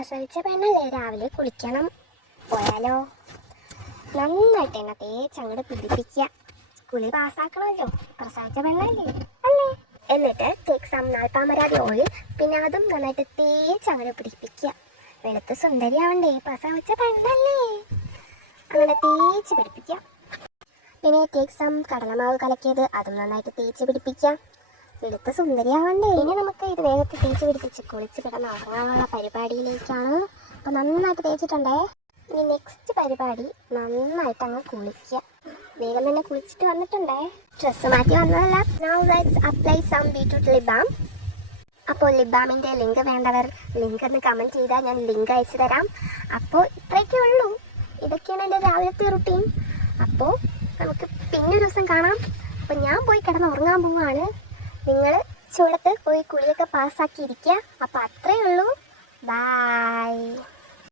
പ്രസവിച്ച പെണ്ണല്ലേ, രാവിലെ കുളിക്കണം. പോയാലോ? നന്നായിട്ട് എന്നെ തേച്ചങ്ങോട്ട് പിടിപ്പിക്കുക. കുളി പാസ്സാക്കണമല്ലോ, പ്രസവിച്ച പെണ്ണല്ലേ അല്ലേ. എന്നിട്ട് ടേക്ക് സം നാൽപ്പാമരാതി ഓയിൽ, പിന്നെ അതും നന്നായിട്ട് തേച്ചങ്ങോട്ട് പിടിപ്പിക്കുക. വെളുത്ത് സുന്ദരിയാവണ്ടേ, പ്രസവിച്ച പെണ്ണല്ലേ. അങ്ങനെ തേച്ച് പിടിപ്പിക്കുക. പിന്നെ ടേക്ക് സം കടലമാവ് കലക്കിയത്, അതും നന്നായിട്ട് തേച്ച് പിടിപ്പിക്കുക. വെളുത്ത് സുന്ദരിയാവണ്ടേ. ഇനി നമുക്ക് ഇത് വേഗത്തിൽ തേച്ച് പിടിപ്പിച്ച് കുളിച്ച് കിടന്ന് ഉറങ്ങാനുള്ള പരിപാടിയിലേക്കാണ്. അപ്പോൾ നന്നായിട്ട് തേച്ചിട്ടുണ്ടേ. ഇനി നെക്സ്റ്റ് പരിപാടി നന്നായിട്ട് അങ്ങ് കുളിക്കുക. വേഗം തന്നെ കുളിച്ചിട്ട് വന്നിട്ടുണ്ടേ, ഡ്രസ്സ് മാറ്റി വന്നതല്ല. Now let's apply some beetroot lip balm. അപ്പോൾ ലിപ് ബാമിൻ്റെ ലിങ്ക് വേണ്ടവർ ലിങ്ക് ഒന്ന് കമൻറ്റ് ചെയ്താൽ ഞാൻ ലിങ്ക് അയച്ചു തരാം. അപ്പോൾ ഇത്രയൊക്കെ ഉള്ളൂ. ഇതൊക്കെയാണ് എൻ്റെ രാവിലത്തെ റുട്ടീൻ. അപ്പോൾ നമുക്ക് പിന്നൊരു ദിവസം കാണാം. അപ്പോൾ ഞാൻ പോയി കിടന്ന് ഉറങ്ങാൻ പോവുകയാണ്. നിങ്ങൾ ചൂടത്ത് പോയി കുളിയൊക്കെ പാസ്സാക്കിയിരിക്കുക. അപ്പോൾ അത്രയേ ഉള്ളൂ. ബൈ.